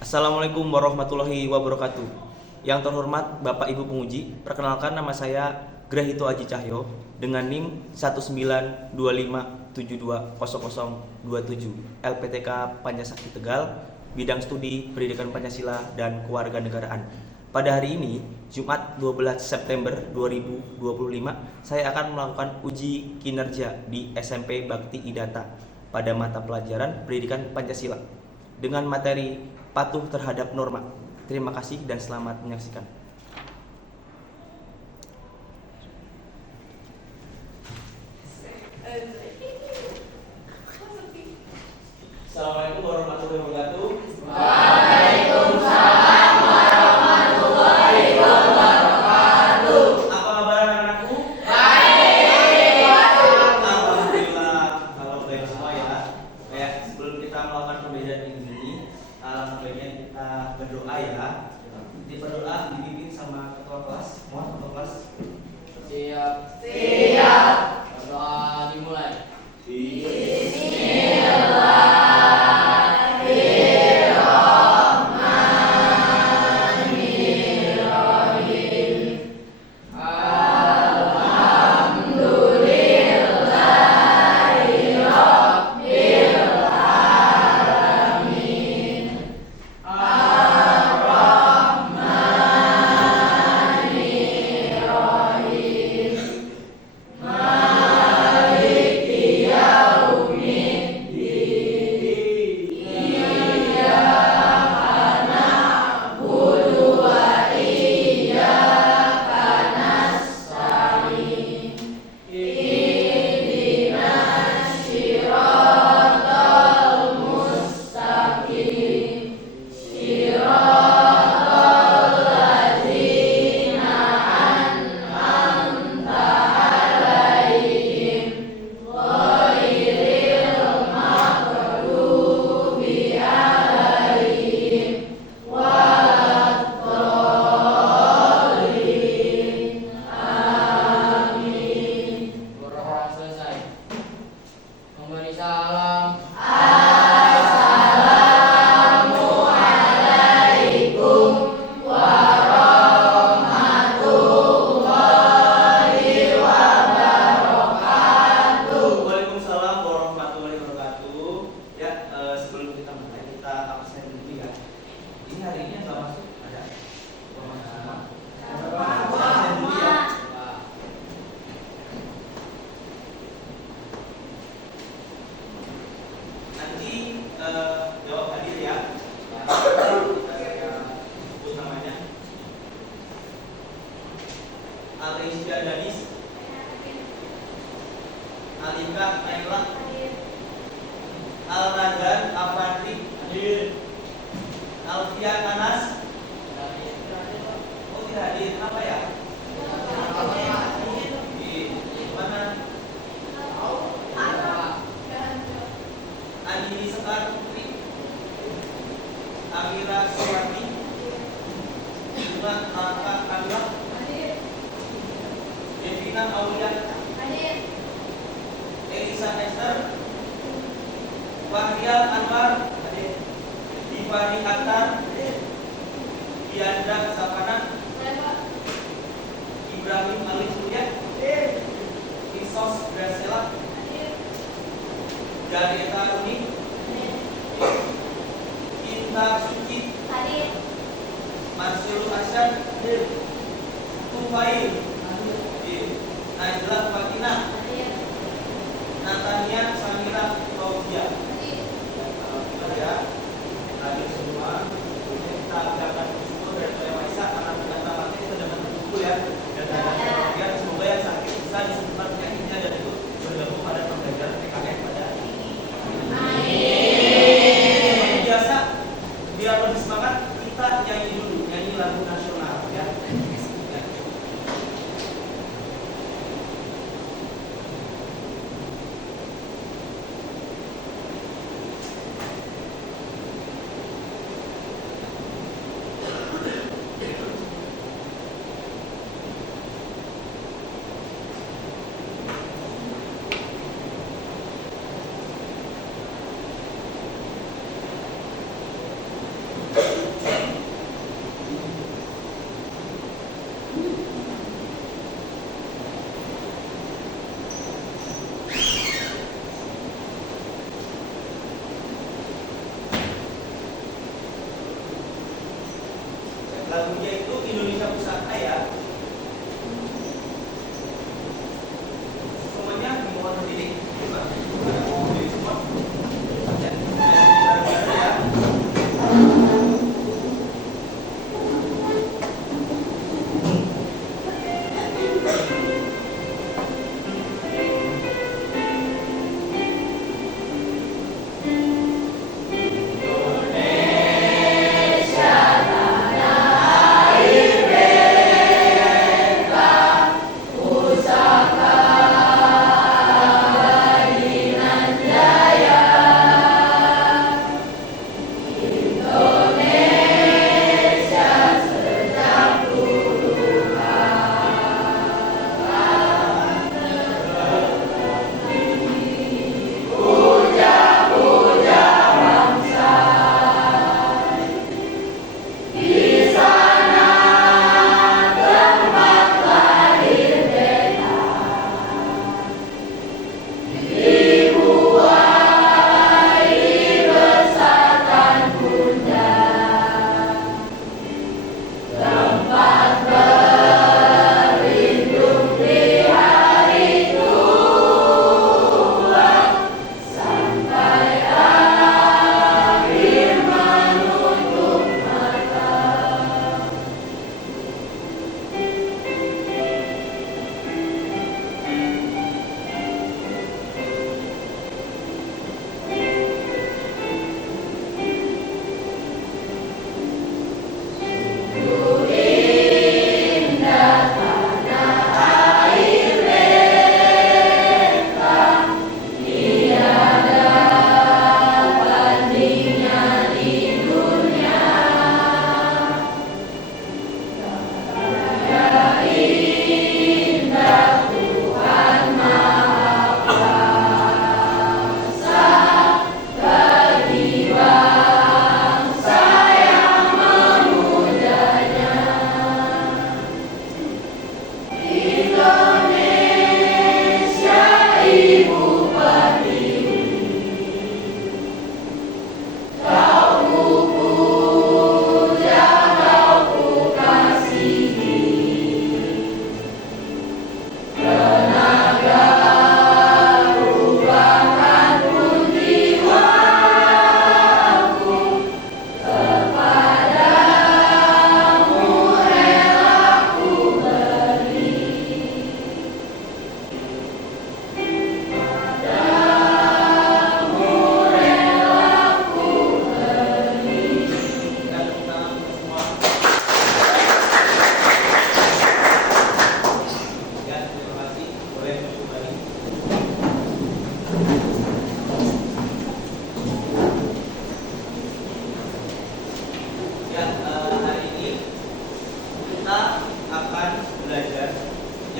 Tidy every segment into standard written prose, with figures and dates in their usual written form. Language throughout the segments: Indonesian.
Assalamualaikum warahmatullahi wabarakatuh. Yang terhormat Bapak Ibu penguji, perkenalkan nama saya Grahito Aji Cahyo dengan NIM 19257200027 LPTK Pancasakti Tegal, bidang studi Pendidikan Pancasila dan Kewarganegaraan. Pada hari ini, Jumat 12 September 2025, saya akan melakukan uji kinerja di SMP Bakti Idata pada mata pelajaran Pendidikan Pancasila dengan materi patuh terhadap norma. Terima kasih dan selamat menyaksikan. Assalamualaikum warahmatullahi wabarakatuh. Waalaikumsalam warahmatullahi wabarakatuh. Apa kabar anak-anakku? Baik. Alhamdulillah kalau baik semua ya. Sebelum kita melakukan pembelajaran ini, alangkah baiknya kita berdoa ya. Nanti berdoa dibimbing sama ketua kelas. Mohon ketua kelas. Siap. Siap. Berdoa dimulai. Memberi salam. Assalamualaikum warahmatullahi wabarakatuh. Waalaikumsalam warahmatullahi wabarakatuh. Ya, sebelum kita mulai kita absen dulu ya. Ini hari ini yang nggak masuk ada? Nggak masuk semua. Absen dulu ya. Nanti jawab hadir ya. Saya sebut namanya. Alessia Danis, Alika Naila, Al-Razan Afandri, Alfian Anas. Oh tidak hadir, apa ya? Di mana? Andini Sekar Putri, Amira Suwati, Bunga Raka Kamila, Devina Aulia, Elisa Esther, Fahrial Anwar, Divari Atar, Diandra Sapana, Ibrahim Ali Surya, Isos Gracela, Darieta Runi, Inta Suci, Mansur Hasan, Tufail, Najla Fatina, Natania Samira Fauzia. Ya, hadir semua. Kemudian kita akan bersyukur dari Tuhan Yang Maha Esa karena kita tamatnya itu dapat berkumpul ya. Dan kemudian semoga yang sakit bisa disembuhkan penyakitnya dan itu bergabung pada pembelajaran PKN pada hari ini. Seperti biasa, biar lebih semangat kita nyanyi dulu, nyanyi lagu nasional ya. Lagunya itu Indonesia Pusaka ya. Semuanya dimohon berdiri. Coba. Ada mau berdiri semua? Ya. Bareng-bareng ya.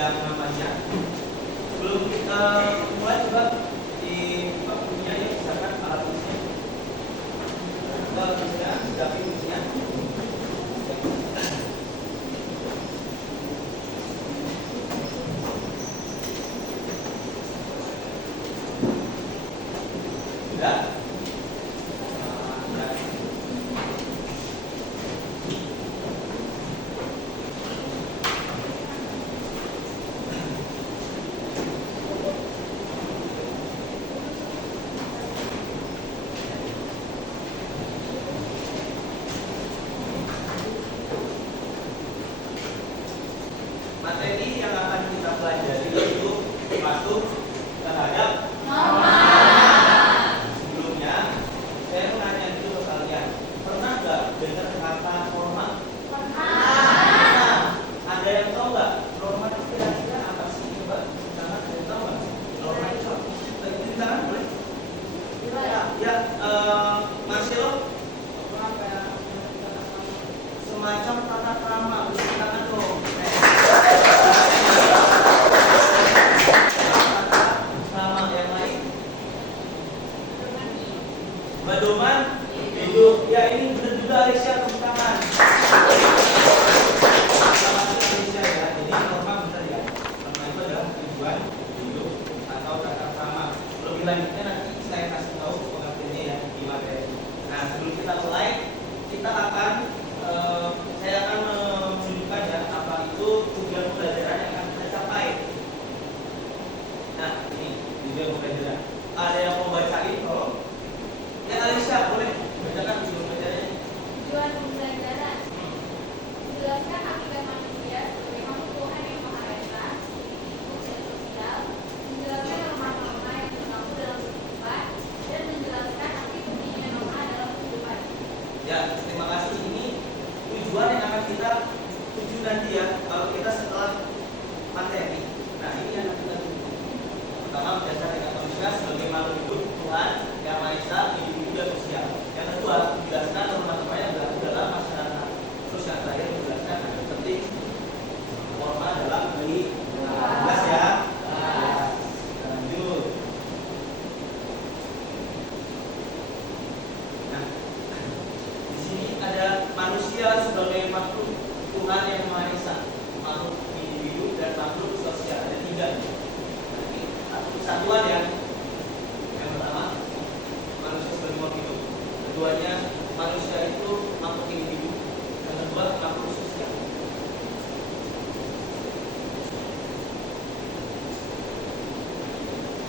yang namanya sebelum kita mulai coba di bukunya ya misalkan alat tulisnya tapi tulisnya sudah. Materi yang akan kita pelajari itu masuk terhadap sebelumnya saya mau nanya dulu ke kalian, pernah nggak dengar kata norma? Pernah. Ada yang tahu nggak norma itu kira-kira apa sih? Coba tangan, ada yang tahu nggak norma itu apa? Bagi tangan boleh? Ya, Marcelo, semacam tata krama, beri tangan dong. Pedoman hidup. Ya, ini benar juga Alicia, tepuk tangan. Selamat Alicia ya. Ini norma benar ya. Norma itu adalah tujuan hidup atau tata krama. Lebih lanjutnya nanti saya kasih tahu pengertiannya ya di materi. Nah, sebelum kita mulai, kita akan saya akan Ya, terima kasih. Ini tujuan yang akan kita tuju nanti ya kalau kita setelah materi. Nah, ini yang akan kita tuju. Pertama, berdasarkan manusia sebagai makhluk hidup Tuhan yang Maha Esa, individu dan sosial. Yang kedua, menjelaskan norma-norma yang berlaku dalam masyarakat. Terus yang terakhir menjelaskan ada penting norma dalam beli. Jelas ya? Lanjut. Nah, di sini ada manusia sebagai makhluk Tuhan yang Maha Esa, makhluk individu dan makhluk sosial. Ada tiga. Satuan ya. Yang pertama, manusia sebagai makhluk hidup. Keduanya, manusia itu makhluk individu. Yang kedua, makhluk sosial.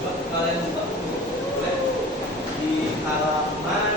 Coba kalian buka buku boleh di halaman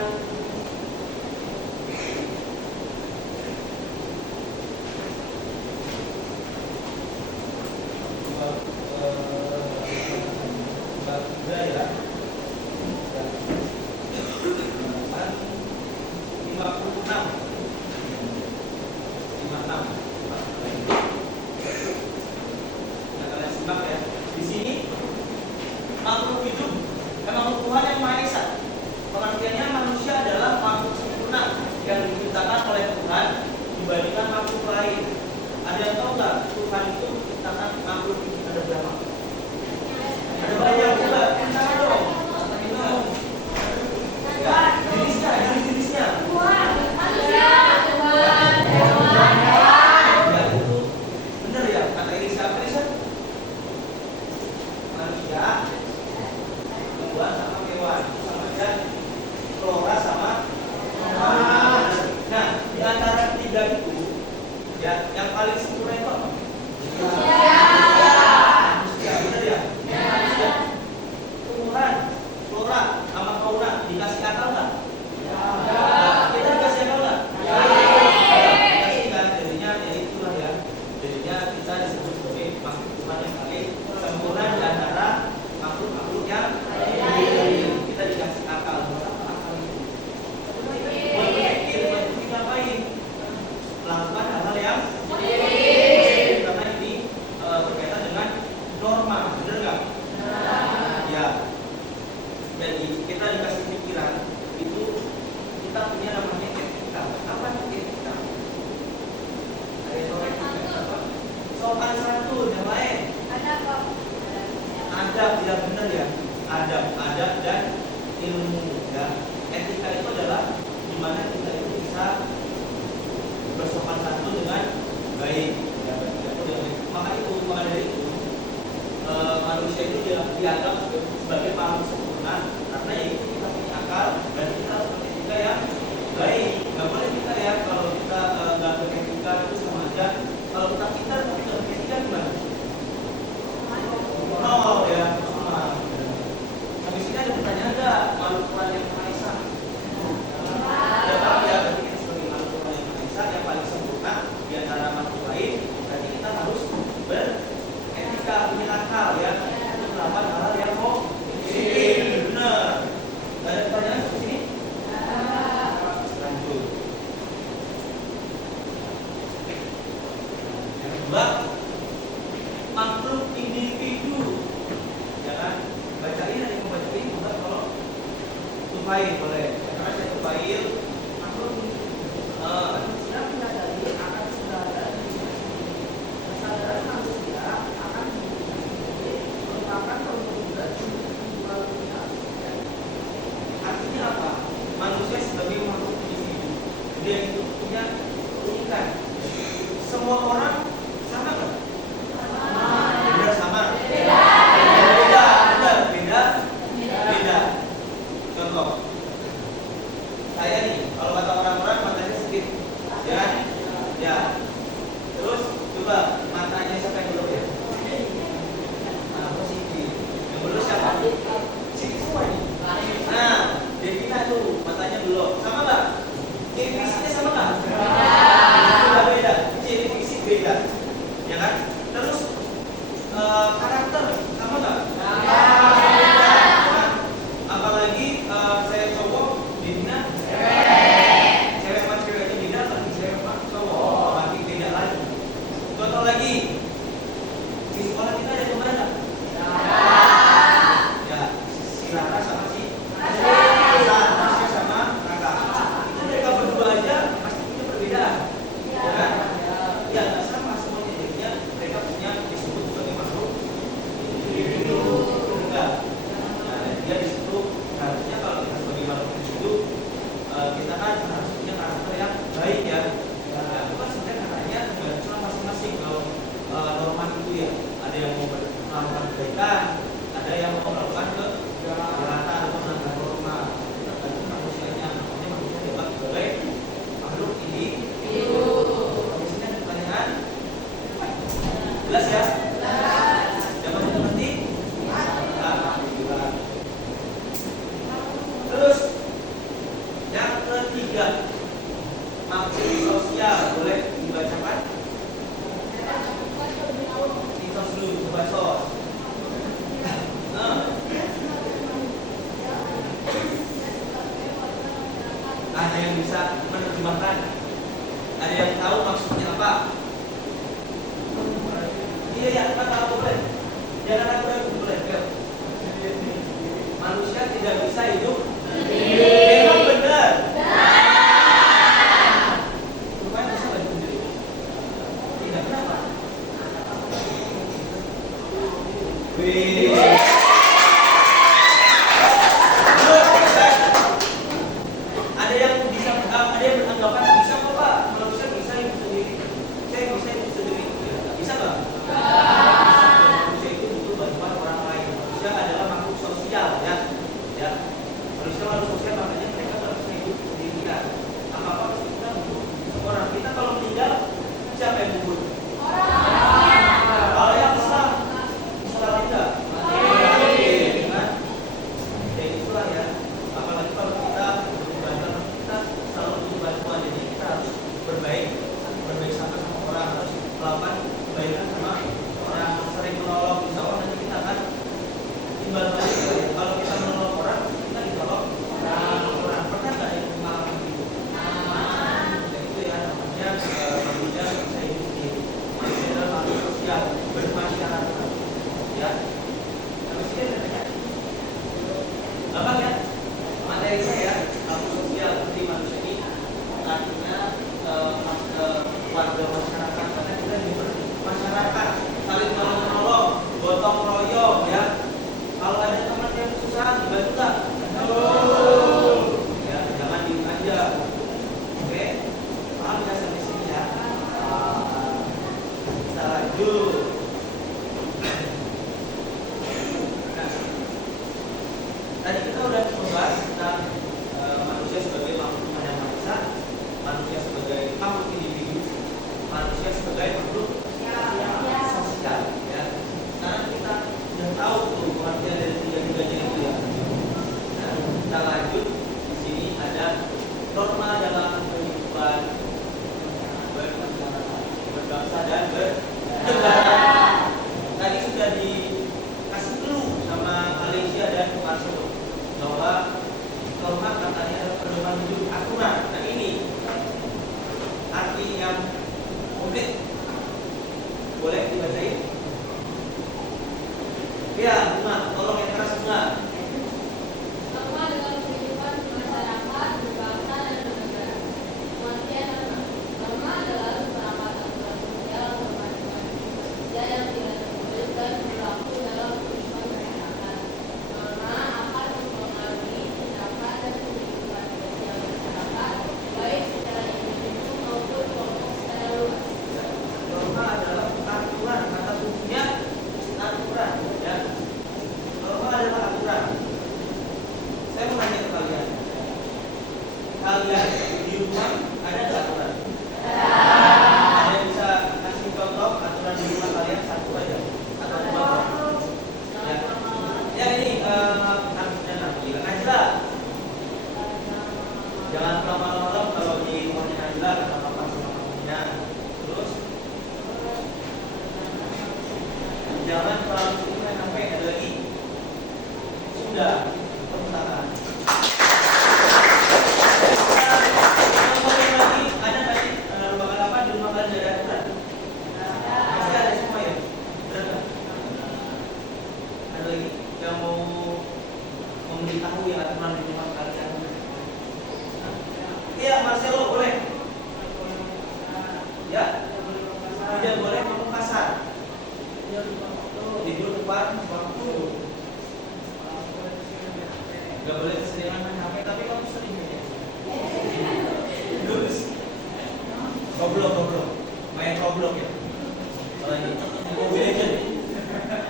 makhluk hidup dan makhluk Tuhan yang Maha Esa. Pengertiannya manusia adalah makhluk sempurna yang diciptakan oleh Tuhan dibandingkan makhluk lain. Ada yang tahu nggak Tuhan itu menciptakan makhluk ada berapa? Ada banyak juga. Cara dong. Ya, jenisnya. Ya, itu benar ya. Kata ini siapa nih? Manusia, tumbuhan sama hewan, sama aja flora sama fauna. Nah, di antara tiga itu, ya, yang paling sempurna itu apa? Manusia, benar ya? Manusia. Tumbuhan, flora sama fauna dikasih akal nggak? Kita dikasih akal nggak? Dikasih kan, jadinya ya itulah ya. Jadinya kita disebut sebagai makhluk Tuhan yang paling sempurna di antara makhluk-makhluk yang lain. Kita dikasih akal. Buat apa akal itu? Buat berpikir, buat ngapain? Melakukan hal-hal yang karena ini berkaitan dengan norma, benar nggak? Ya. Jadi kita dikasih pikiran itu kita punya namanya etika. Apa itu etika? Sopan santun yang lain. Adab, ya benar ya. Adab dan ilmu ya. Etika itu adalah dimana kita itu bisa bersopan santun dengan baik. Ya, maka dari itu manusia itu dianggap sebagai makhluk sempurna karena ya itu kita punya akal dan kita harus beretika yang baik. Nggak boleh kita ya kalau kita nggak beretika itu sama aja. Kalau kita pintar tapi nggak beretika gimana? Nol ya. Habis ini ada pertanyaan nggak? Makhluk Tuhan yang Maha Esa. Ya tahu ya, berarti kita sebagai makhluk Tuhan yang Maha Esa yang paling sempurna di antara makhluk lain. Berarti kita harus beretika, punya akal ya untuk melakukan hal yang positif. Benar. Ada pertanyaan di sini? Lanjut. Yang kedua, makhluk individu, ya kan? Bacain, ada yang bacain juga kalau tufail boleh. Karena saya tufail makhluk manusia menyadari akan kesadaran kesadaran manusia akan merupakan perwujudan individual dunia. Artinya apa? Manusia sebagai makhluk individu, dia itu punya keunikan. Semua orang sama kan? Beda sama? Beda. Contoh, saya nih, kalau kata orang-orang matanya sedikit, ya. Terus coba matanya siapa yang belum ya? Nah, positif. Yang belum siapa? Sedikit semua nih. Nah, Devina tuh matanya belum. Sama nggak? Definisinya sama nggak? Beda. Definisi beda. harus punya karakter yang baik ya. Ya, itu kan sebenarnya katanya tergantung masing-masing. Kalau norma itu ya, ada yang mau melakukan kebaikan, ada yang mau melakukan kejahatan atau melanggar norma. Itu tergantung manusianya. Makanya manusia dianggap sebagai makhluk individu. Di sini ada pertanyaan? Jelas ya? Jawabannya seperti? Alhamdulillah. Terus yang ketiga, maksud sosial, boleh dibacakan? Sos dulu, coba sos. Ada yang bisa menerjemahkan? Ada yang tahu maksudnya apa? Iya ya, apa tahu boleh? Jangan ragu-ragu, boleh. Manusia tidak bisa hidup sendiri. Memang benar. Bukan bisa hidup sendiri. Tidak, kenapa? Ada yang beranggapan bisa kok Pak, manusia bisa hidup sendiri. Saya bisa hidup sendiri. Bisa nggak? Manusia itu butuh bantuan orang lain. Manusia adalah makhluk sosial ya. Ya. Manusia makhluk sosial, makanya mereka nggak bisa hidup sendirian. Apa pasti kita butuh orang. Kita kalau meninggal, siapa yang gugur? Kalau yang Islam tidak. Ya itulah ya. Apalagi kalau kita selalu butuh bantuan, jadi kita harus berbaik sama orang, harus melakukan kebaikan sama orang, sering menolong. Insya Allah nanti kita akan timbal balik. Kalau kita menolong orang, kita ditolong orang. Pernah nggak yang pengalaman itu? Ya itu ya namanya manusia bisa hidup sendiri. Manusia adalah makhluk sosial, bermasyarakat. Ya. Habis ini ada tanya. Gampang ya? Materinya ya, makhluk sosial seperti manusia ini artinya warga masyarakat, karena kita hidup masyarakat, saling menolong, gotong royong ya. Kalau ada teman yang susah, dibantu tak? Ya, jangan diem aja. Oke, paham ya sampai sini ya? Kita lanjut. Tadi kita udah membahas tentang manusia sebagai makhluk yang bangsa, manusia sebagai makhluk individu, manusia sebagai makhluk sosial. Ya. Sekarang kita sudah tahu tuh pengertian dari tiga-tiganya itu ya. Nah, kita lanjut. Di sini ada norma dalam kehidupan berbangsa dan bernegara. Tadi sudah dikasih clue sama Malaysia dan Marcelo bahwa norma katanya adalah pedoman hidup aturan. Nah ini arti yang komplit. Boleh dibacain? Ya, Bunga, tolong yang keras Bunga. Norma dalam kehidupan masyarakat, berbangsa dan bernegara. Pengertian norma adalah beberapa aturan sosial atau panduan sosial yang tidak tertulis dan berlaku dalam kehidupan masyarakat. Norma akan mempengaruhi tindakan dan kehidupan sosial masyarakat, baik secara individu maupun kelompok secara luas. Norma adalah aturan, kata kuncinya aturan ya. Norma adalah aturan. Saya mau tanya ke kalian. Kalian di rumah ada nggak aturan? Ada yang bisa kasih contoh aturan di rumah kalian satu aja atau dua? Ya, ya ini harusnya Najila. Najila, jangan pulang malam-malam kalau di rumahnya Najila kata papa sama maminya. Terus jangan terlalu sering main HP. Ada lagi? Sudah. Perpustakaan. Yang paling lagi Goblok. Main goblok ya. Apa lagi? Mobile Legend.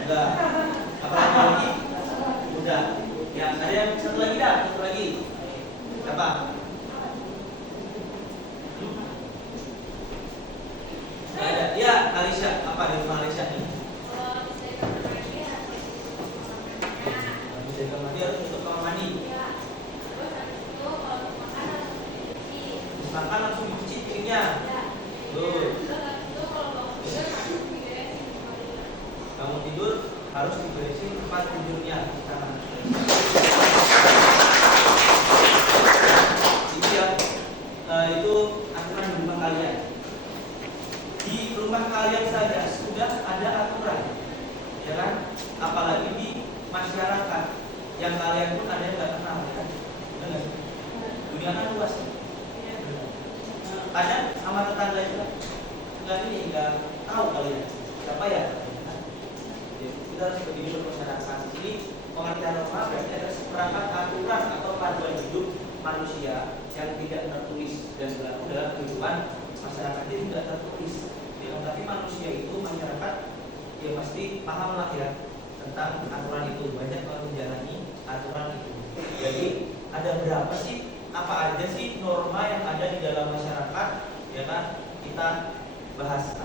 Enggak. Apa lagi? Udah. Ya, ada yang satu lagi dah, satu lagi. Apa? Nggak ada. Ya, Alicia. Apa di rumah Alicia nih? Bisa kamar mandi harus tutup kamar mandi. Makan langsung dicuci piringnya. Tuh. Kamu tidur harus diberesin tempat tidurnya. Itu ya, itu aturan di rumah kalian. Di rumah kalian saja sudah ada aturan, ya kan? Apalagi di masyarakat yang kalian pun ada yang nggak kenal, ya kan? Benar nggak? Dunia kan luas. Ada sama tetangga juga nggak tahu kalian siapa ya. Kita harus begini bermasyarakat. Ini pengertian norma berarti ada seperangkat aturan atau panduan hidup manusia yang tidak tertulis dan berlaku dalam kehidupan masyarakat itu tidak tertulis. Ya, tapi manusia itu masyarakat ya pasti paham lah ya tentang aturan itu, banyak yang menjalani aturan itu. Jadi ada berapa sih, apa aja sih norma yang ada di dalam masyarakat, ya kan? Kita bahas.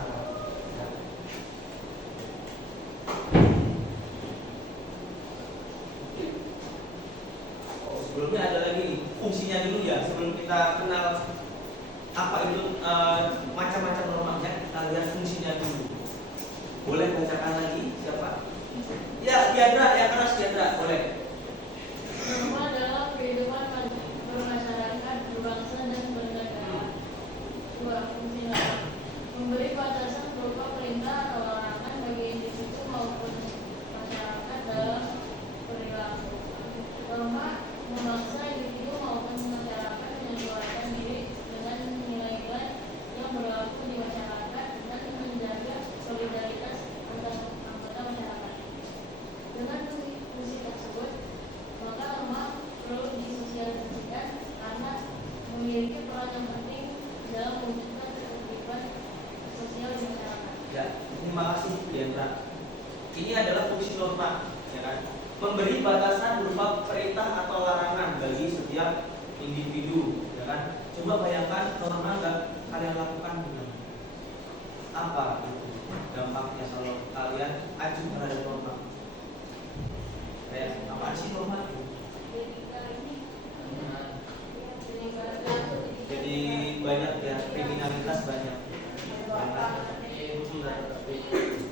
Sebelumnya ada lagi nih, fungsinya dulu ya, sebelum kita kenal apa itu macam-macam normanya, kita lihat fungsinya dulu. Boleh bacakan lagi siapa? Ya, Diandra, yang keras Diandra, boleh. Norma dalam kehidupan bermasyarakat, berbangsa dan bernegara. 2. Fungsi norma memberi batasan berupa perintah atau larangan bagi individu maupun masyarakat dalam perilaku. Norma memaksa individu maupun masyarakat menyesuaikan diri dengan nilai-nilai yang berlaku di masyarakat dan menjaga solidaritas antar anggota masyarakat. Dengan fungsi tersebut, maka norma perlu disosialisasikan karena memiliki peran yang penting dalam mewujudkan ketertiban sosial di masyarakat. Ya, terima kasih Diandra. Ini adalah fungsi norma, ya kan? Memberi batasan berupa perintah atau larangan bagi setiap individu, ya kan? Coba bayangkan norma nggak kalian lakukan dengan apa itu dampaknya kalau kalian acuh terhadap norma? Kayak apa sih norma itu? Jadi banyak ya, kriminalitas banyak.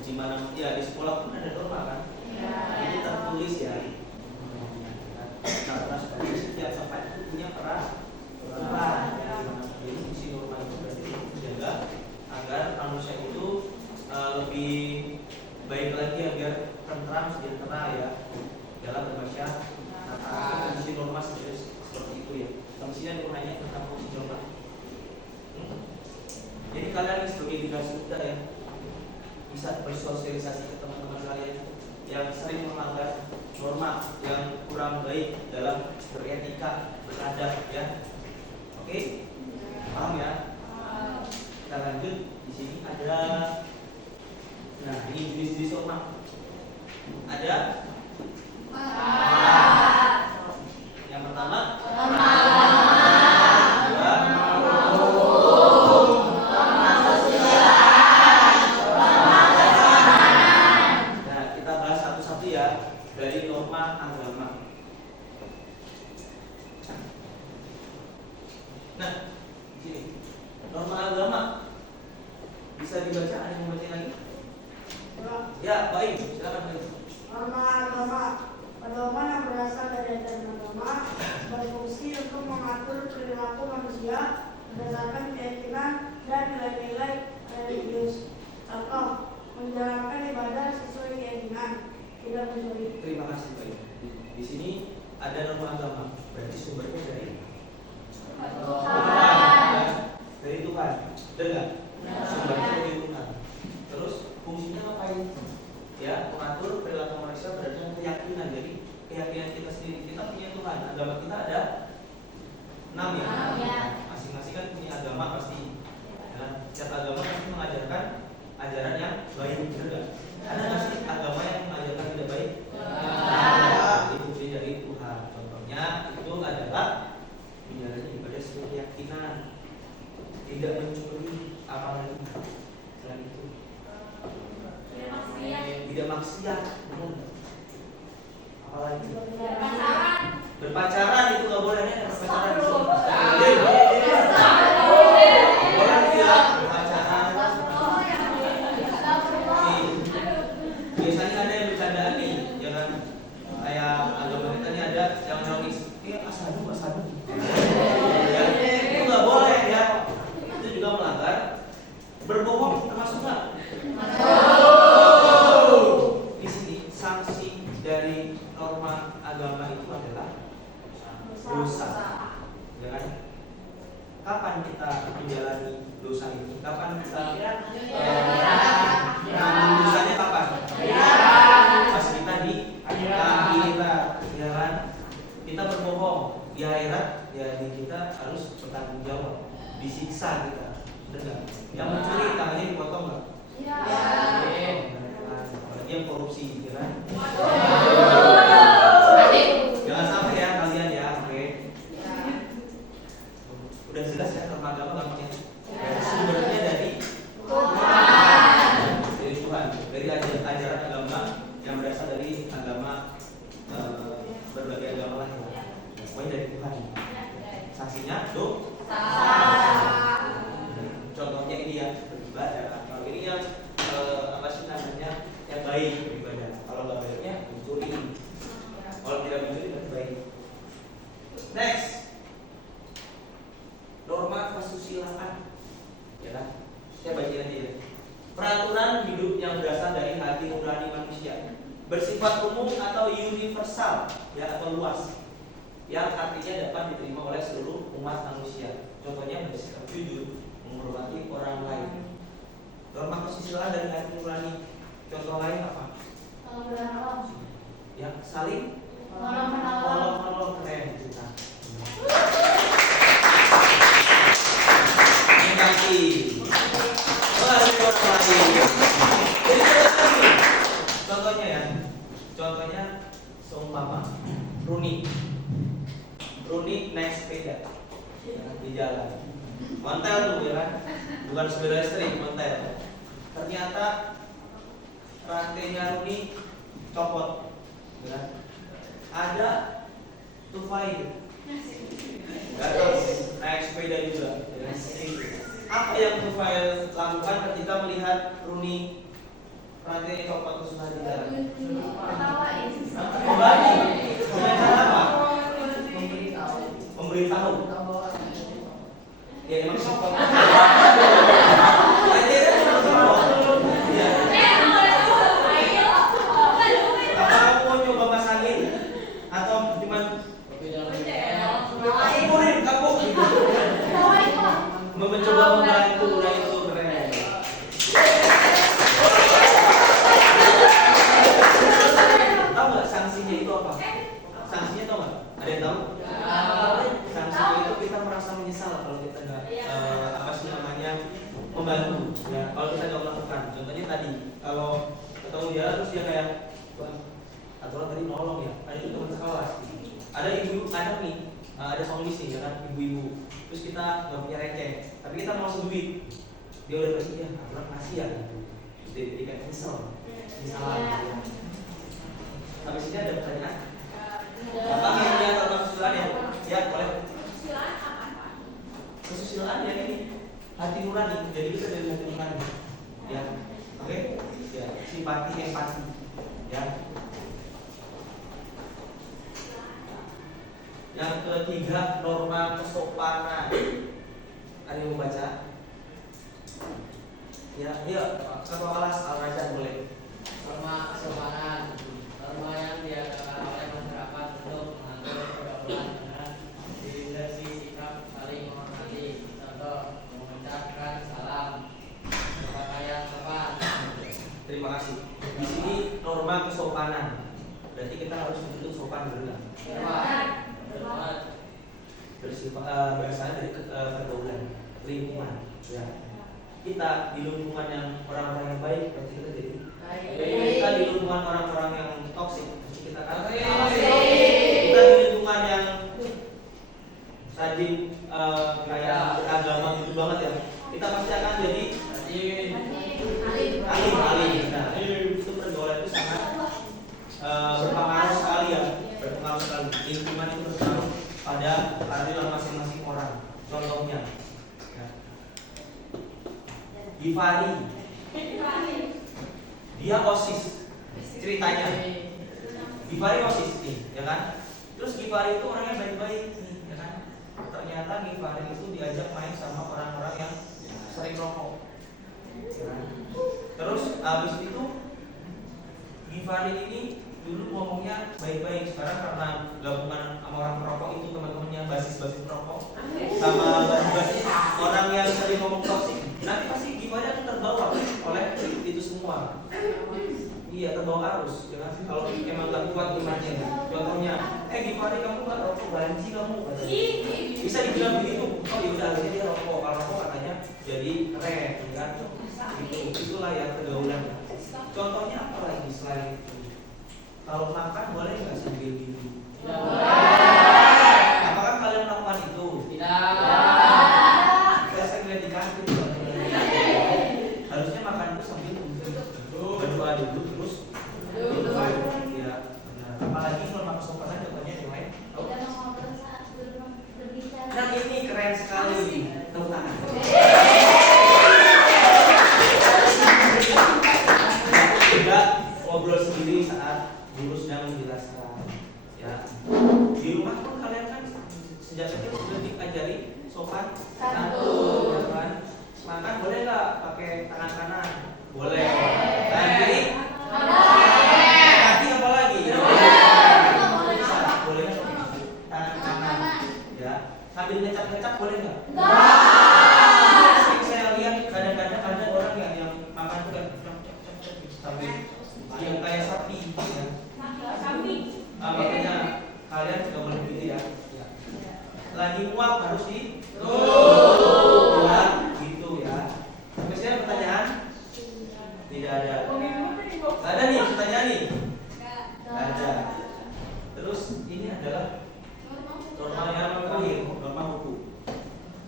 Di mana ya di sekolah pun ada norma kan? Ini tertulis ya. Nah, setiap tempat itu punya peran. Jadi fungsi norma itu berarti menjaga agar manusia itu lebih baik lagi ya, biar tentram sejahtera ya dalam bermasyarakat. Fungsi norma seperti itu ya. Fungsinya hanya tentang fungsi norma. Jadi kalian sebagai generasi muda ya bisa bersosialisasi ke teman-teman kalian yang sering melanggar norma, yang kurang baik dalam beretika, beradab ya. Oke? Paham ya? Kita lanjut. Di sini ada, nah ini jenis-jenis norma. Ada? Yang pertama? Dari norma agama. Nah, di sini norma agama bisa dibaca, ada yang membaca lagi? Ya, baik, silakan baik. Norma agama, pedoman yang berasal dari ajaran agama berfungsi untuk mengatur perilaku manusia berdasarkan keyakinan dan nilai-nilai religius. Contoh, menjalankan ibadah sesuai keyakinan, tidak mencuri. Terima kasih Pak. Di sini ada norma agama, berarti sumbernya dari Tuhan. Dari Tuhan, benar? Sumbernya dari Tuhan. Terus fungsinya ngapain? Ya, mengatur perilaku manusia berdasarkan keyakinan. Jadi keyakinan kita sendiri, kita punya Tuhan. Agama kita ada 6 ya. Masing-masing kan punya agama pasti. Ya. tidak mencuri, apalagi selain itu tidak maksiat, benar. Apalagi berpacaran itu nggak boleh ya, berpacaran itu. Boleh tidak berpacaran? Biasanya ada yang bercandaan nih, ya kan? Kayak agama kita nih ada yang nangis, asadu. Ya, itu nggak boleh ya. Itu juga melanggar. Berbohong termasuk nggak? Di sini sanksi dari norma agama itu adalah dosa. Ya kan? Kapan kita menjalani dosa ini? Kapan kita dosanya kapan? Pas kita di akhirat, ya kan? Kita berbohong di akhirat, ya kita harus bertanggung jawab, disiksa kita. Benar nggak? Yang mencuri tangannya dipotong nggak? Apalagi yang korupsi, ya kan? Jangan sampai ya kalian ya, oke? Udah jelas ya norma agama gampangnya. Sumbernya dari Tuhan, dari ajaran agama yang berasal dari agama berbagai agama lain. Pokoknya dari Tuhan. Sanksinya contohnya ini ya, beribadah. Kalau ini yang apa sih namanya, yang baik beribadah. Kalau nggak baiknya mencuri. Kalau tidak mencuri berarti baik. Next, norma kesusilaan, ya kan? Saya bacain aja ya. Peraturan hidup yang berasal dari hati nurani manusia, bersifat umum atau universal, ya, atau luas, yang artinya dapat diterima oleh seluruh umat manusia. Contohnya bersikap jujur, menghormati orang lain. Norma kesusilaan dari hati nurani. Contoh lain apa? Ya, saling menolong, keren kita. Terima kasih. Contohnya ya, seumpama Runi naik sepeda di jalan, montel tuh ya kan, bukan sepeda listrik, montel. Ternyata rantainya Runi copot, ya kan? Ada tufail, gagal naik sepeda juga, ya kan? Apa yang tufail lakukan ketika melihat Runi rantai copot terus di jalan? Kembali. Dengan apa? Memberitahu. Ya emang copot. Apa kamu mau coba pasangin atau cuma kumpulin kapok gitu? Mencoba membantu, nah itu keren. Tahu nggak sanksinya itu apa? Sanksinya tahu nggak? Ada yang tahu? Sanksinya itu kita merasa menyesal kalau kita nggak apa sih namanya membantu. Ya, kalau kita nggak melakukan. Contohnya tadi, kalau ketemu dia terus dia kayak, wah, aturan tadi nolong ya. Ada itu teman sekelas. Ada ibu kadang nih, ada pengemis nih, ya kan, ibu-ibu. Terus kita nggak punya receh, tapi kita mau langsung duit. Dia udah kasih, ya aturan kasih ya. Jadi kayak nyesel, nyesalan. Habis ini ada pertanyaan? Apa yang dia tentang kesusilaan ya? Ya boleh. Kesusilaan ya ini hati nurani. Jadi kita dari hati nurani. Ya, oke? Ya, simpati, empati. Ya. Yang ketiga, norma kesopanan. Ada yang mau baca? Ya, yuk, ketua kelas Al-Rajan boleh. Norma kesopanan, norma yang diadakan oleh masyarakat untuk mengatur pergaulan dengan dimensi sikap saling menghormati. Contoh, mengucapkan salam, berpakaian sopan. Terima kasih. Di sini norma kesopanan. Berarti kita harus menuntut sopan dulu kan? Bersifat berasal dari pergaulan, lingkungan. Ya. Kita di lingkungan yang orang-orang yang baik, berarti kita jadi kita di lingkungan orang-orang yang toksik, berarti kita kan kita di lingkungan yang rajin kayak beragama gitu banget ya, keadilan masing-masing orang. Contohnya, ya. Gifari, dia OSIS ceritanya. Gifari OSIS nih, ya kan? Terus Gifari itu orangnya baik-baik nih, ya kan? Ternyata Gifari itu diajak main sama orang-orang yang sering rokok. Ya kan? Terus abis itu Gifari ini dulu ngomongnya baik-baik, sekarang karena gabungan sama orang perokok itu, teman-temannya basis-basis perokok sama basis orang yang sering ngomong toksik, nanti pasti Gifari akan terbawa oleh itu semua. Iya, terbawa arus, ya kan? Kalau emang gak kuat imannya. Contohnya, Gifari kamu gak rokok, banci kamu katanya. Bisa dibilang begitu. Oh ya udah, akhirnya dia rokok. Kalau rokok katanya jadi keren, ya kan? Itulah yang pergaulan. Contohnya apa lagi selain itu? Kalau makan boleh nggak sambil minum? Tidak boleh. Apakah kalian melakukan itu? Tidak. Saya lihat di kantin. Harusnya makan itu sambil berdoa dulu terus. Ya, benar. Apalagi kalau makan sopanan contohnya yang lain. Tidak mengobrol saat berbicara. Nah ini keren sekali. Tepuk tangan. Tidak ngobrol sendiri saat guru sedang menjelaskan. Ya, di rumah pun kalian kan sejak kecil sudah diajari sopan santun, ya kan? Makan boleh nggak pakai tangan kanan? Boleh. Tangan kiri? Kaki apa lagi? Bisa, boleh nggak? Tangan kanan. Ya, sambil ngecap-ngecap boleh nggak? Saya lihat kadang-kadang ada orang yang makan tuh kayak sambil yang kayak sapi, ya. Makanya kalian juga boleh begitu ya. Lagi muak harus di ya, gitu ya. Masih ada pertanyaan? Tidak ada. Gak ada nih pertanyaan nih. Gak ada. Terus ini adalah norma yang terakhir, norma hukum.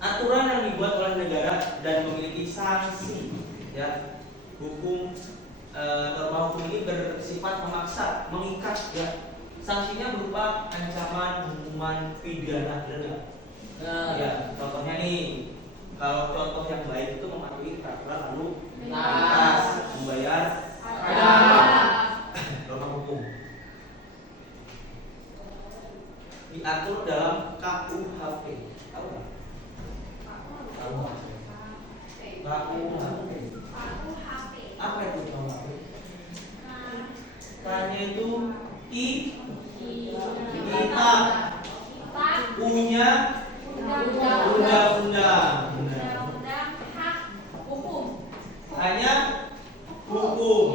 Aturan yang dibuat oleh negara dan memiliki sanksi, ya. Hukum norma hukum ini bersifat memaksa, mengikat, ya. Sanksinya berupa ancaman hukuman pidana, benar nggak? Ya, contohnya nih, kalau contoh yang baik itu mematuhi peraturan lalu lintas, membayar norma hukum. Diatur dalam KUHP. Tahu nggak? KUHP. Apa itu KUHP? Tanya itu kita punya undang-undang. Hanya hukum.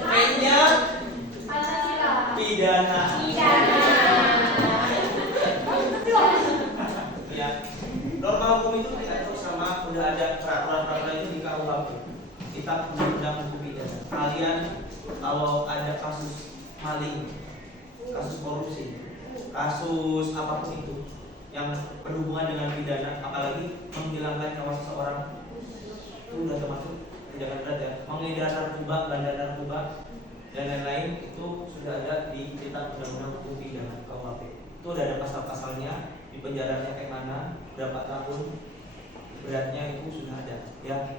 P-nya pidana. Ya. Norma hukum itu diatur sama udah ada peraturan-peraturan itu di KUHP. Kita undang hukum pidana. Kalian kalau ada kasus maling, kasus korupsi, kasus apapun itu yang berhubungan dengan pidana, apalagi menghilangkan nyawa seseorang, itu udah termasuk tindakan berat ya. Mengedar narkoba, bandar narkoba dan lain-lain itu sudah ada di kitab undang-undang hukum pidana KUHP. Itu udah ada pasal-pasalnya, di penjaranya kayak mana, berapa tahun, beratnya itu sudah ada ya.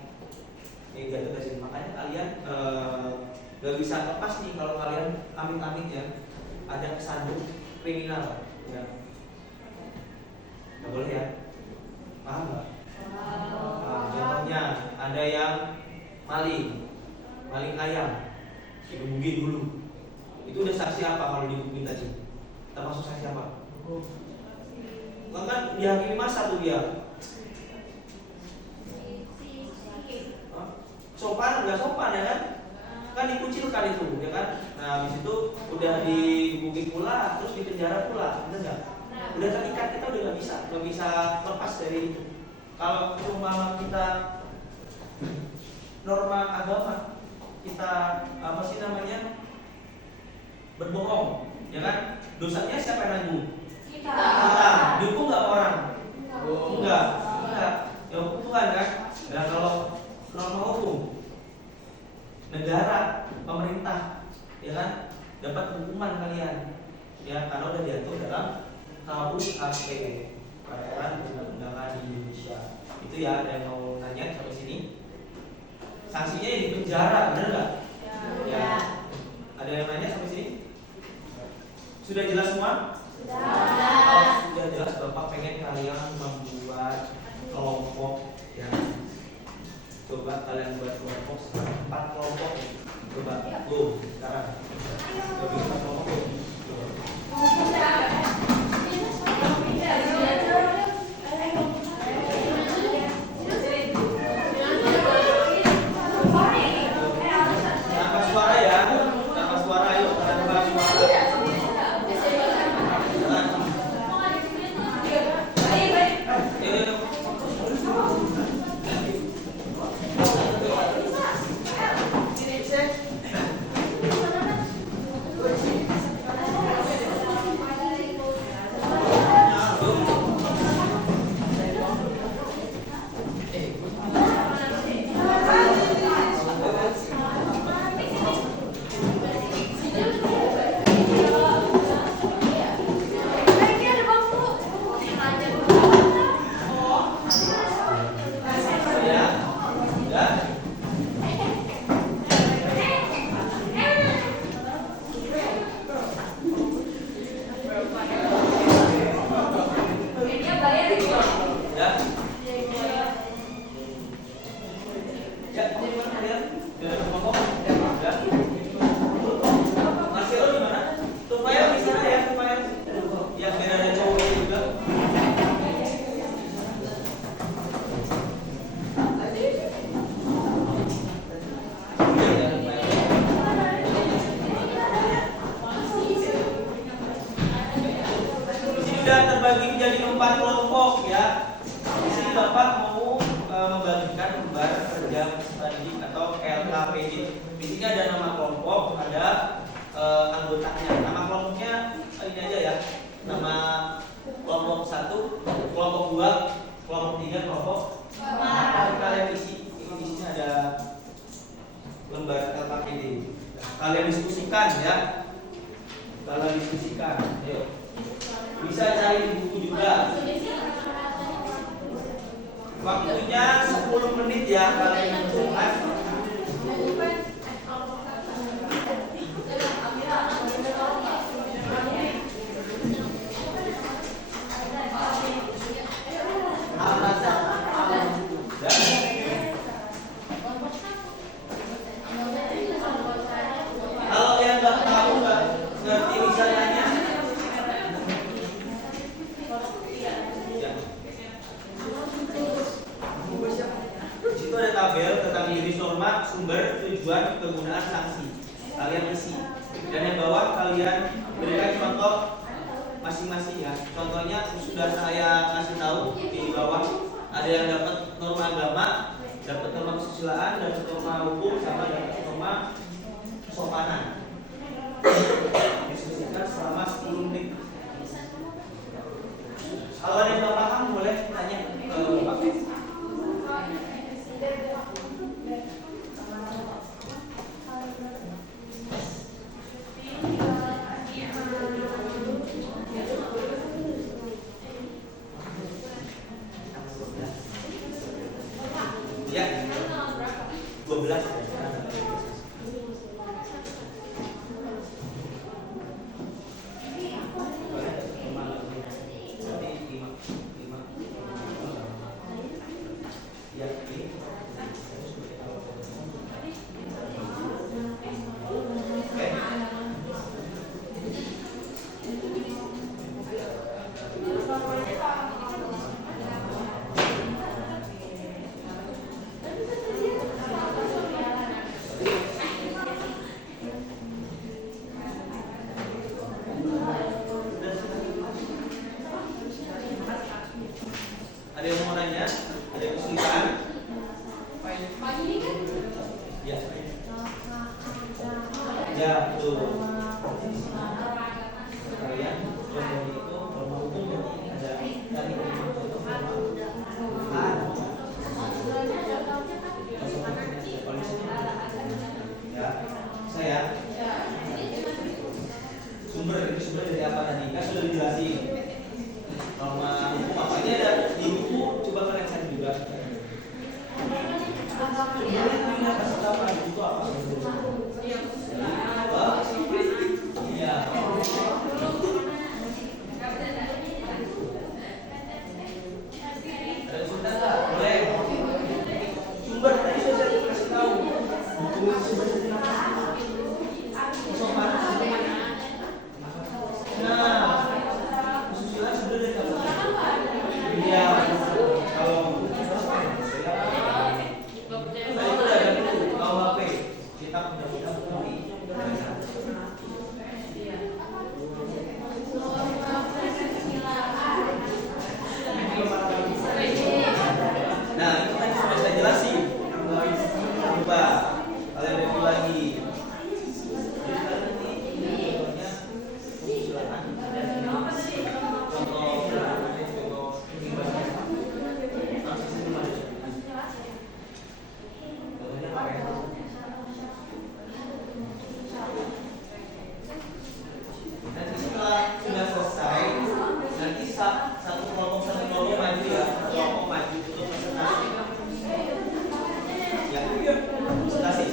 Ini makanya kalian gak bisa lepas nih kalau kalian amit-amit ya ada kesandung kriminal ya. Gak boleh ya. Paham gak? Contohnya ada yang maling ayam digebukin dulu. Itu udah saksi apa kalau digebukin tadi? Termasuk saksi apa? Kan dihakimi masa tuh dia. Sopan nggak sopan ya kan? Kan dikucilkan itu ya kan? Nah habis itu udah digebukin pula, terus dipenjara pula, bener nggak? Udah terikat, kita udah nggak bisa lepas dari itu. Kalau cuma kita norma agama, kita apa sih namanya, berbohong, ya kan? Dosanya siapa yang nanggung? Kita. Dihukum nggak orang? Enggak. Ya hukum Tuhan kan? Dan kalau norma hukum negara, pemerintah, ya kan, dapat hukuman kalian, ya karena udah diatur dalam KUHP, Peraturan Perundang-undangan di Indonesia. Itu ya, ada yang mau nanya sampai sini? Sanksinya ya di penjara, bener nggak? Ya. Ada yang nanya sampai sini? Sudah jelas semua? Oh, sudah jelas. Bapak pengen kalian membuat kelompok ya. Coba kalian buat kelompok 4 kelompok. Coba tuh sekarang. Coba 4 kelompok tuh. Tanpa suara ya, tanpa suara ayo, tanpa suara. Sudah terbagi menjadi 4 kelompok ya. Di sini Bapak mau membagikan lembar kerja peserta didik atau LKPD. Di sini ada nama kelompok, ada anggotanya. Nama kelompoknya ini aja ya. Nama kelompok 1, kelompok 2, kelompok 3, kelompok 4. Kalian isi. Ini di sini ada lembar LKPD. Kalian diskusikan ya. Kalian diskusikan. Ayo. Bisa cari di buku juga. Waktunya 10 menit ya kalian mengumpulkan. Kalau yang nggak tahu nggak ngerti bisa nanya. Di situ ada tabel tentang jenis norma, sumber, tujuan, kegunaan, sanksi. Kalian isi. Dan yang bawah kalian berikan contoh masing-masing ya. Contohnya sudah saya kasih tahu di bawah. Ada yang dapat norma agama, dapat norma kesusilaan, dapat norma hukum, sama dapat norma kesopanan. Diskusikan selama 10 menit. Kalau ada yang nggak paham boleh tanya ke Bapak. Ya, 12. Ada yang mau nanya? Ada yang kesulitan? Ya. Ya, betul. Kalian contohnya itu norma hukum berarti ada dari ya, saya sumber itu sumber dari apa tadi? Kan sudah dijelasin. Sumber tadi sudah saya kasih tahu. Buku sumber. Nah, susila sudah dari kamu. Iya, kalau tadi itu ada dulu KUHP, kitab undang-undang hukum pidana. Nah, itu tadi sudah saya jelasin. Coba kalian review lagi. Nanti setelah sudah selesai, nanti satu kelompok maju ya, satu kelompok maju untuk presentasi. Ya, presentasi.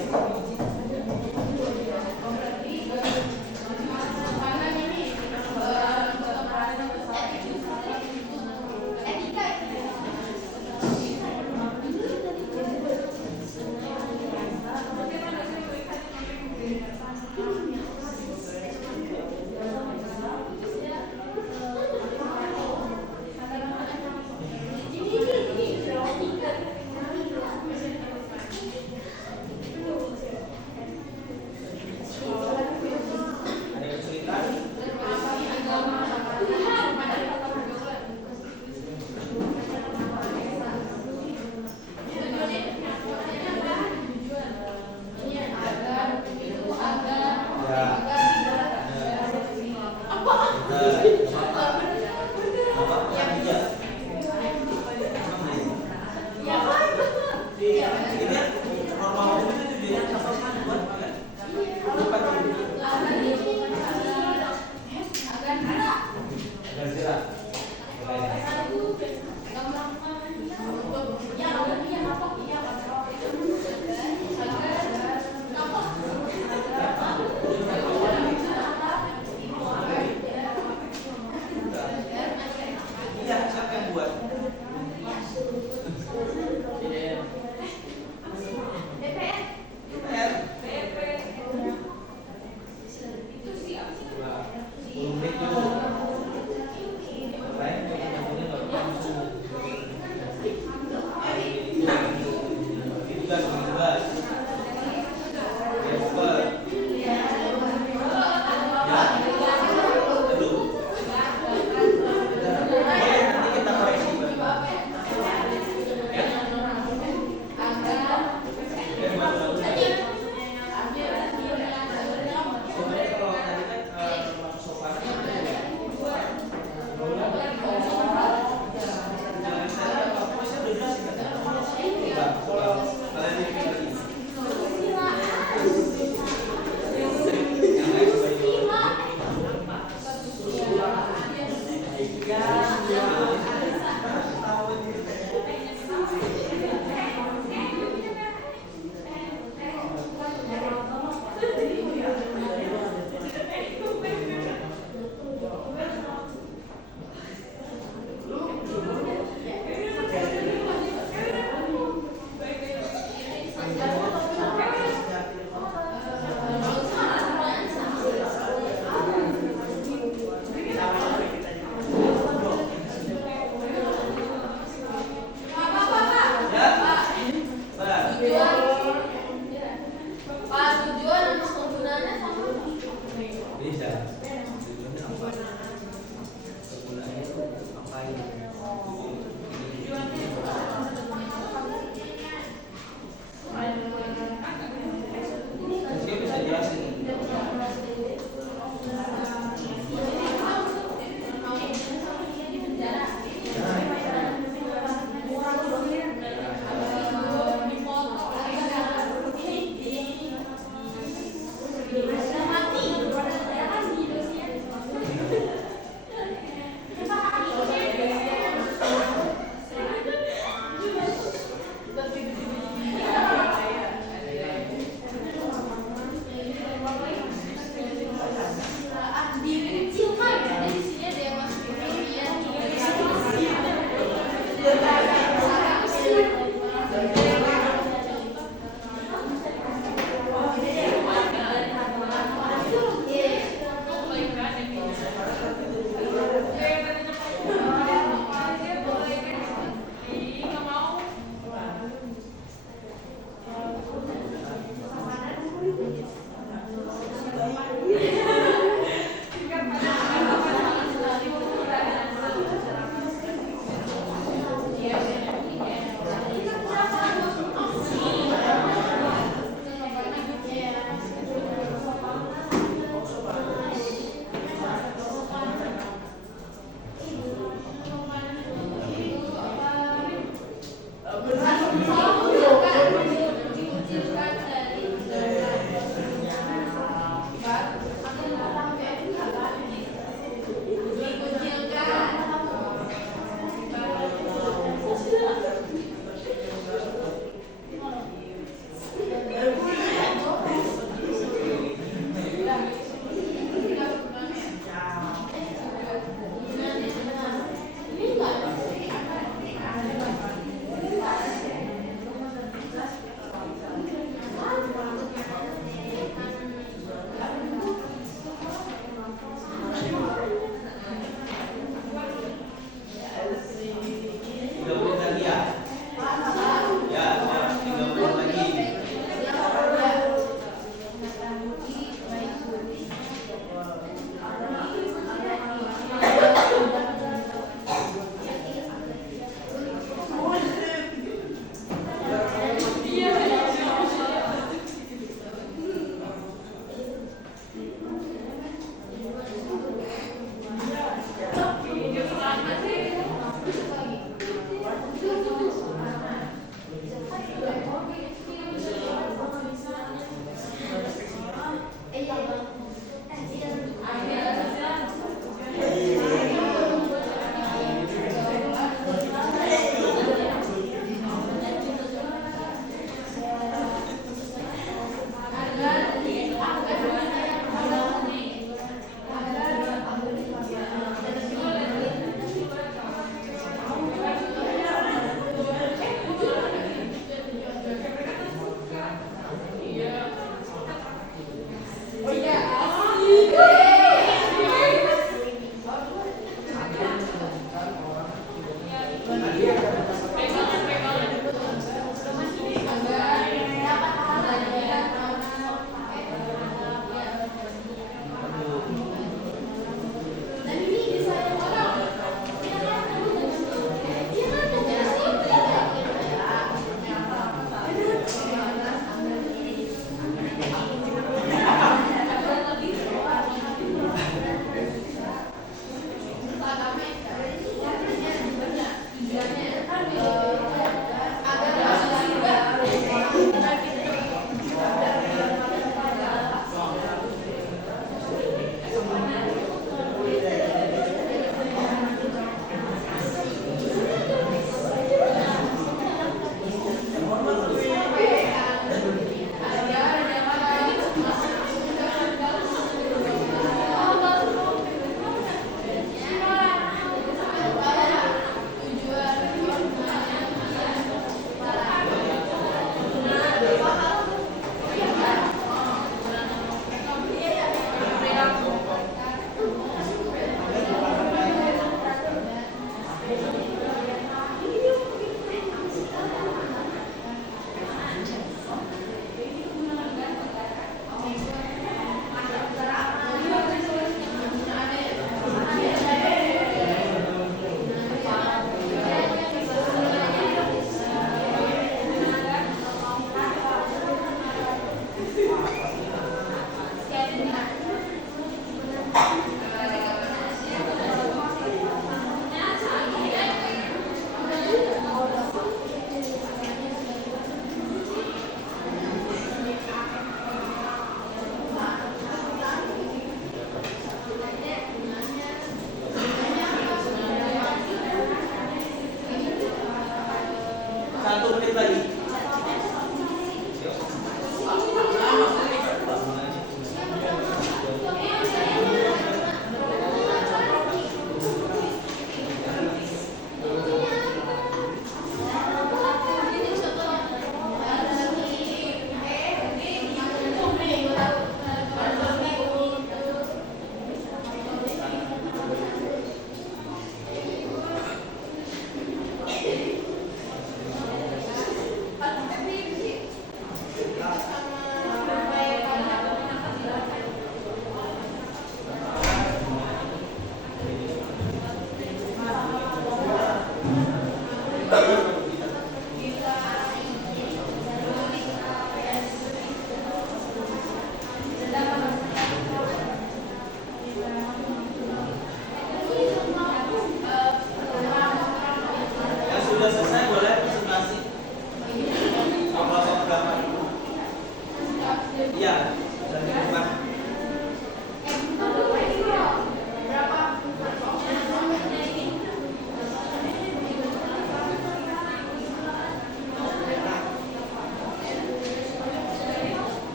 Iya, dan lingkungan.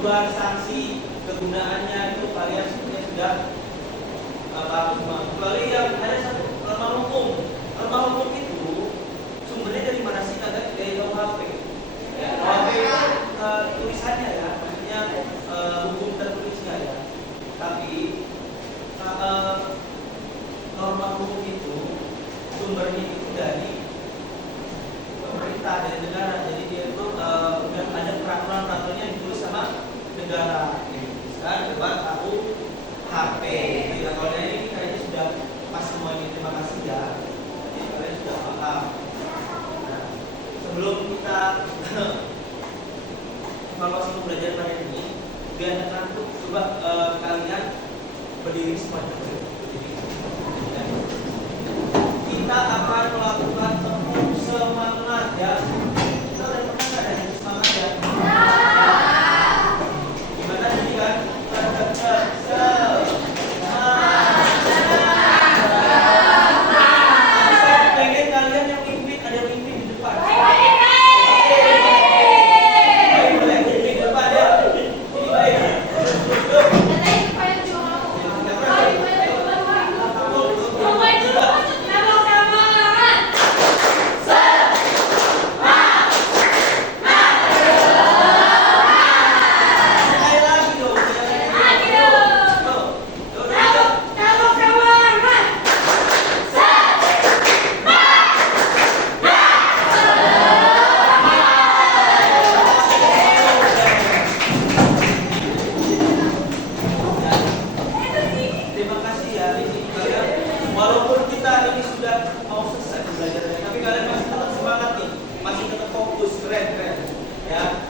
Dua sanksi kegunaannya itu kalian sebenarnya sudah paham semua. Kecuali yang ada satu norma hukum. Norma hukum itu sumbernya dari mana sih? Dari KUHP. Ya, KUHP itu tulisannya ya, maksudnya hukum tertulisnya ya. Tapi norma hukum itu sumbernya itu dari pemerintah, dari negara. Jadi dia itu udah ada peraturan-peraturannya yang ditulis sama negara. Sekarang lewat KUHP. Jadi kalau ini kayaknya sudah pas semuanya. Terima kasih ya. Jadi kalian sudah paham. Nah, sebelum kita evaluasi belajar pada ini, biar tertentu coba kalian berdiri semuanya. Kita akan melakukan tepuk semangat ya. Kita udah pernah nggak ada tepuk semangat ya? Gimana jadi kan? Tepuk semangat. Saya pengen kalian yang mimpin, ada yang mimpin di depan. Baik, boleh mimpin di depan ya. Ini baik. Terima kasih ya, ini kalian walaupun kita ini sudah mau selesai belajarnya, tapi kalian masih tetap semangat nih, masih tetap fokus, keren ya.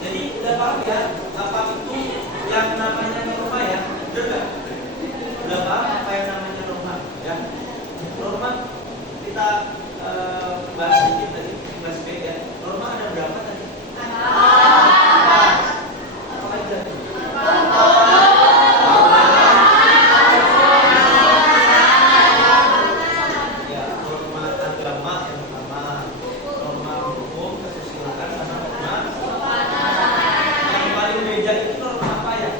Jadi udah paham ya apa itu yang namanya norma ya, benar nggak? Udah paham apa yang namanya norma ya? Norma kita bahas sedikit tadi, bahas baik ya. Norma ada berapa tadi? Apa aja? Ya, norma agama yang pertama, norma hukum, kesusilaan, sama norma. Yang paling beda itu norma apa ya?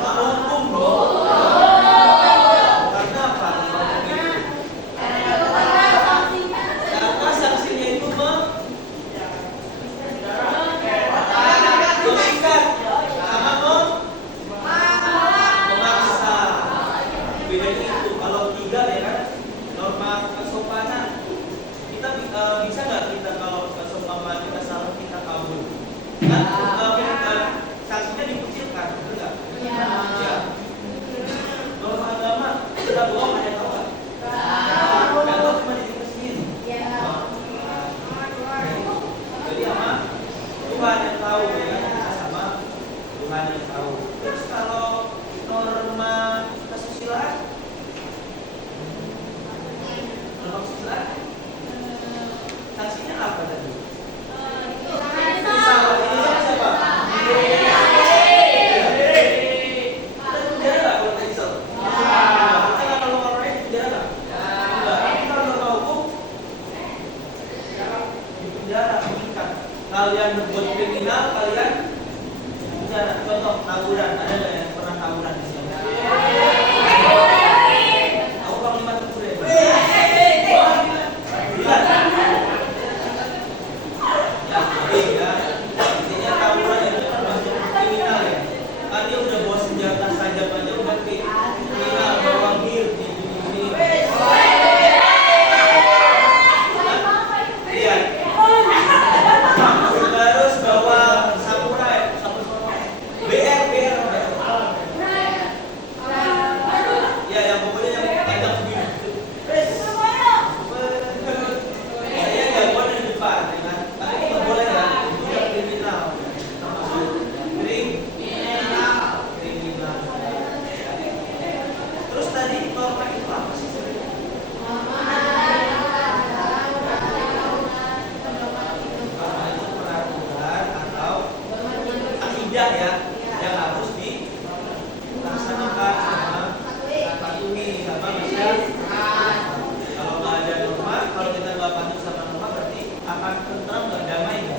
Norma hukum dong. Karena apa? Norma hukum itu? Karena sanksinya itu mengikat sama memaksa. Bedanya itu kalau tiga ya kan, norma kesopanan kita bisa nggak kita kalau kesopanan kita salah kita kabur kan sanksinya dikucilkan, betul nggak? Ya. Norma agama kita bohong ada tahu nggak? Nggak tahu cuma diri kita sendiri. Jadi sama Tuhan yang tahu ya kan, kita sama Tuhan yang tahu. Terus kalau norma kesusilaan, sanksinya apa tadi? Salah ini siapa? Kita penjara nggak kalau kita isel? Kita kalau orangnya penjara nggak? Nggak. Kalau norma hukum di penjara, mengikat. Kalian berbuat kriminal, kalian penjara. Contoh tawuran, ada nggak yang pernah tawuran di sini? Aku panglima tempur ya. Ya, intinya tawuran itu kan masuk kriminal ya. Kan dia udah bawa senjata tajam aja udah kriminal, bawa gear ini. Iya. Terus bawa samurai, BR. Ya, yang pokoknya yang panjang segini. Saya jagoan di depan, ya kan? Tapi itu nggak boleh ya, itu udah kriminal. Termasuk kriminal. Terus tadi norma itu apa sih sebenarnya? Norma itu peraturan atau akidah ya, yang harus dilaksanakan sama patuhi sama masyarakat. Kalau nggak ada norma, kalau kita nggak patuh sama norma berarti akan tentram nggak damai ya?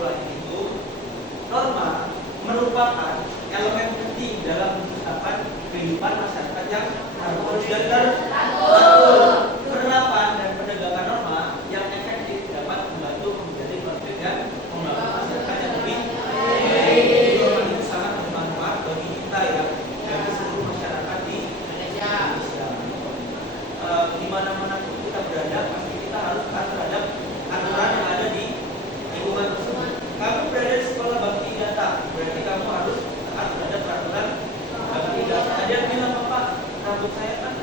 kesimpulannya itu, norma merupakan elemen penting dalam menciptakan kehidupan masyarakat yang harmonis dan teratur. Penerapan dan penegakan norma yang efektif dapat membantu menjadi konflik dan membangun masyarakat yang lebih baik. Norma itu sangat bermanfaat bagi kita ya, bagi seluruh masyarakat di Indonesia. Di mana-mana pun kita berada, pasti kita harus taat terhadap aturan yang ada di lingkungan tersebut. Kamu berada di sekolah bakti data, berarti kamu harus taat terhadap peraturan bakti data. Ada yang bilang, Bapak, rambut saya kan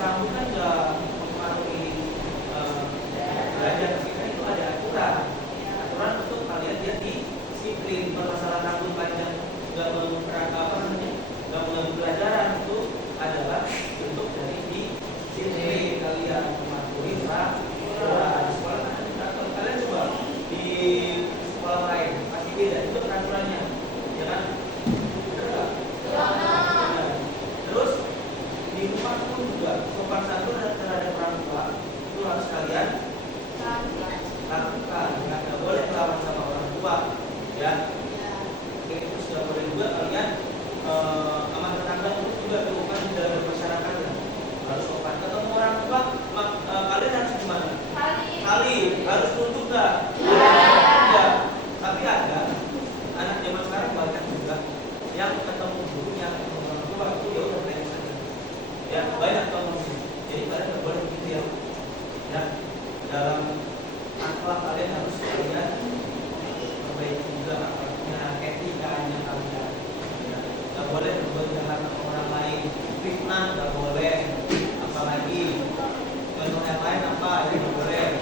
rambut kan nggak mempengaruhi belajar, tapi kan itu ada aturan. Aturan untuk kalian dia disiplin. Permasalahan rambut panjang nggak mengganggu pelajaran itu adalah bentuk dari disiplin kalian mematuhi peraturan. Di sekolah kan ada peraturan. Kalian coba di sekolah lain pasti beda itu peraturannya, ya kan? Benar nggak? Ya. Terus di rumah pun juga sopan santun terhadap orang tua itu harus kalian lakukan. Nggak boleh melawan sama orang tua, ya. Oke, terus nggak boleh juga kalian sama tetangga terus juga lakukan di dalam masyarakat ya. Harus sopan. Ketemu orang tua, kalian harus gimana? Kali harus tunduk nggak? Ya. Tapi ada anak zaman sekarang banyak juga yang ketemu guru yang orang tua itu ya udah brengsek saja. Ya banyak teman. Jadi kalian nggak boleh begitu ya. Ya dalam akhlak kalian harus kalian perbaiki juga akhlaknya, etikanya kalian. Ya. Nggak boleh berbuat jahat sama orang lain. Fitnah nggak boleh. Apalagi contoh yang lain apa? Ya nggak boleh.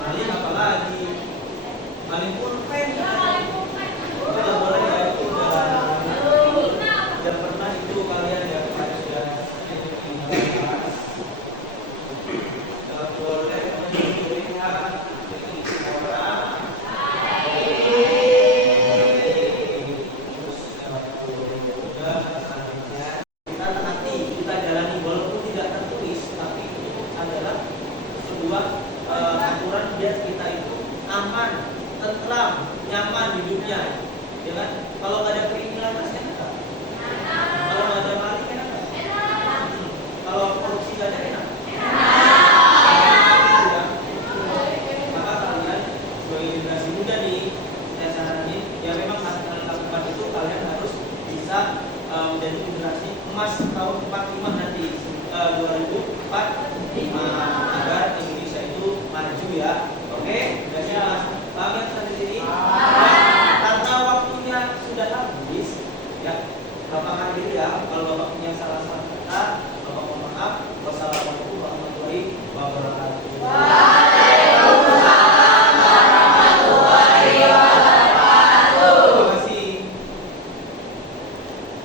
Maling apalagi? Maling pulpen. Itu nggak boleh ya, itu udah pernah itu kalian ya kepada sudah nggak boleh melihat orang. Kita taati, kita jalani walaupun tidak tertulis, tapi itu adalah sebuah aturan biar kita itu aman, tentram, nyaman hidupnya, ya kan? Kalau nggak ada kriminalitas enak nggak? Kalau nggak ada maling enak nggak? Kalau korupsi nggak ada enak?